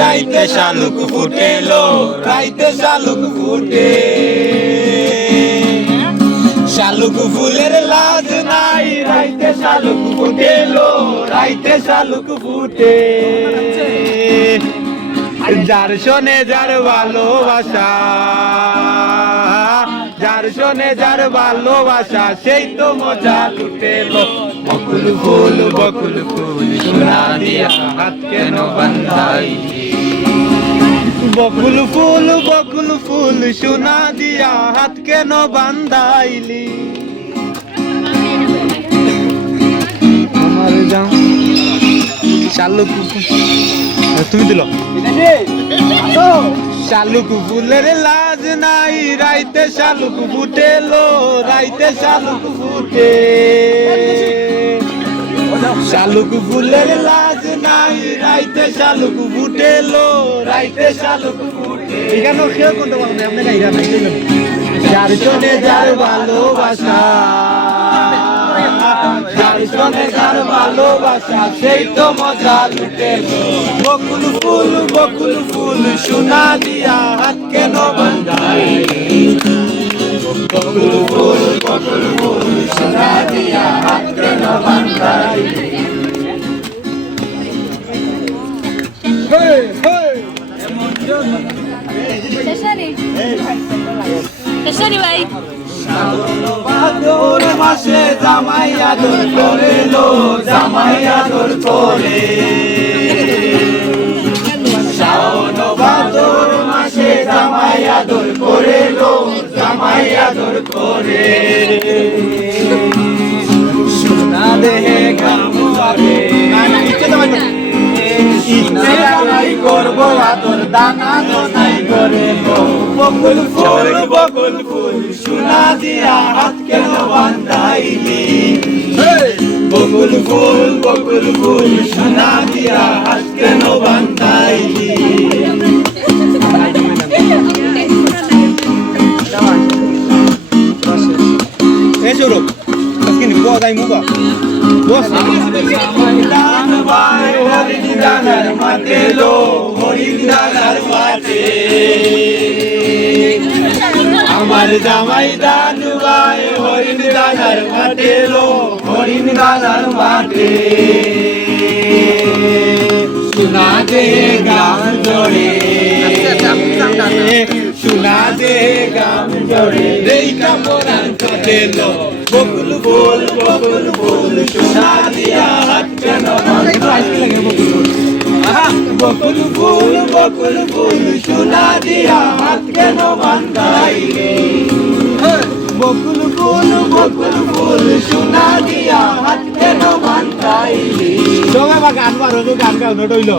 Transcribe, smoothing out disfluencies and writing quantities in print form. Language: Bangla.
রাইতে শালুক ফুটেলো, রাইতে শালুক ফুটে। শালুক ফুলের লাজ নাই, রাইতে শালুক ফুটেলো, রাইতে শালুক ফুটে। যার শোনে যার ভালোবাসা, যার শোনে যার ভালোবাসা, সেই তো মজা লুটেলো। বকুল ফুল সোনা দিয়া হাত কেন বান্ধাইলি? বকুল ফুল সোনা দিয়া হাত কেন বান্ধাইলি? আমার যাও শালুক, তুমি দিল শালুক ফুলের লাজ নাই, রাইতে শালুক ফুটেলো, রাইতে শালুক ফুটে। শালুক ফুলের লাজ নাই, রাইতে শালুক ফুটেলো, রাইতে শালুক ফুটে। এখানে কেউ করতে পারবে আপনি গাইরা নাই। যার শোনে যার ভালোবাসা, যার শোনে যার ভালোবাসা, সেই তো মজা লুটেলো। বকুল ফুল সোনা দিয়া হাত কেন বান্ধাইলি? বকুল ফুল সোনা দিয়া হাত কেন বান্ধাইলি? ভাই ভাদর মাসে জামাই আদর করে লো, জামাই আদর করে। শাওন ভাদর মাসে জামাই আদর করে লো, জামাই আদর করে। সোনা দেহে গাম করে, ইচ্ছে জামাই করবো আদর, দানা দোনাই করে। বকুল ফুল সোনা দিয়া হাত কেন বান্ধাইলি? বকুল ফুল সোনা দিয়া হাত কেন বান্ধাইলি? এসরো আজকে কোথায় মুবা বস দান ভাই হরিণ দানার মাঠে লো, হরিণ দানার মাঠে। আমার জামাই দান ভাই হরিণ দানার মাঠে লো, হরিণ দানার মাঠে। সোনা দে গাম জোড়ে, সোনা দে গাম জোড়ে, রেইকা মোরান কাটেলো। বকুল ফুল সোনা দিয়া হাত কেন বান্ধাইলি? বকুল ফুল সোনা দিয়া হাত কেন বান্ধাইলি? বকুল ফুল সোনা দিয়া হাত কেন বান্ধাইলি? গান গাও, গান গাও, নটইল।